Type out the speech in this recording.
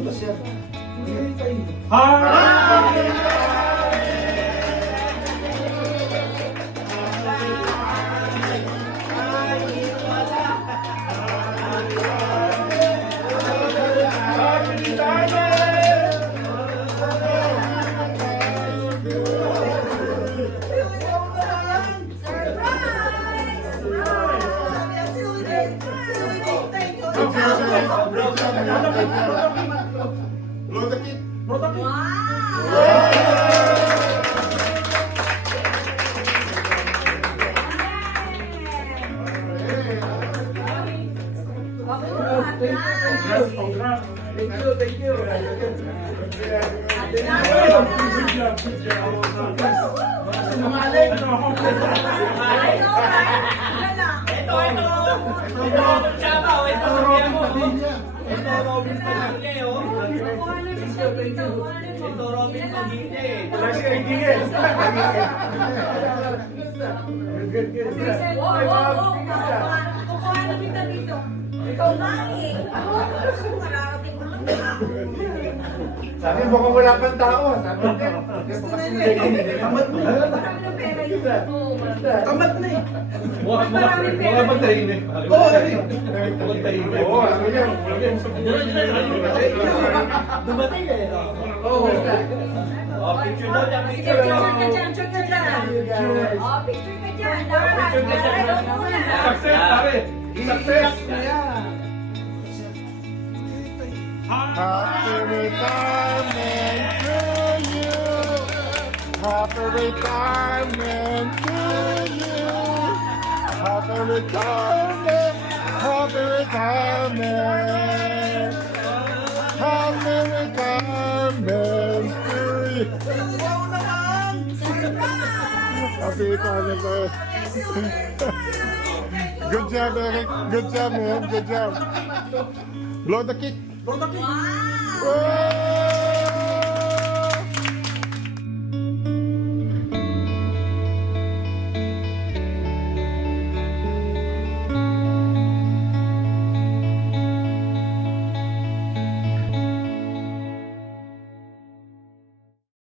butas yan. Blow the kid. Thank you. Ito Robin Paginte. Kukuha na kita dito. Ikaw na eh. Mararating mo lang. Sabi mo kung wala pang tao. Sabi mo, tamat na. Marami ng pera yun. Oo, Tamat na eh. maraming pera. Oo, ano yan? Dumating eh. Oo. Oh, picture daw niya, Sige, picture. picture ka dyan. Oh, picture ka dyan. Success, pare. Success. Happy retirement to you. Happy retirement to you. Happy retirement. Happy retirement. Happy retirement to you. Happy retirement. Good job, Eric. Good job, man. Good job. Blow the kick. Product. Wow!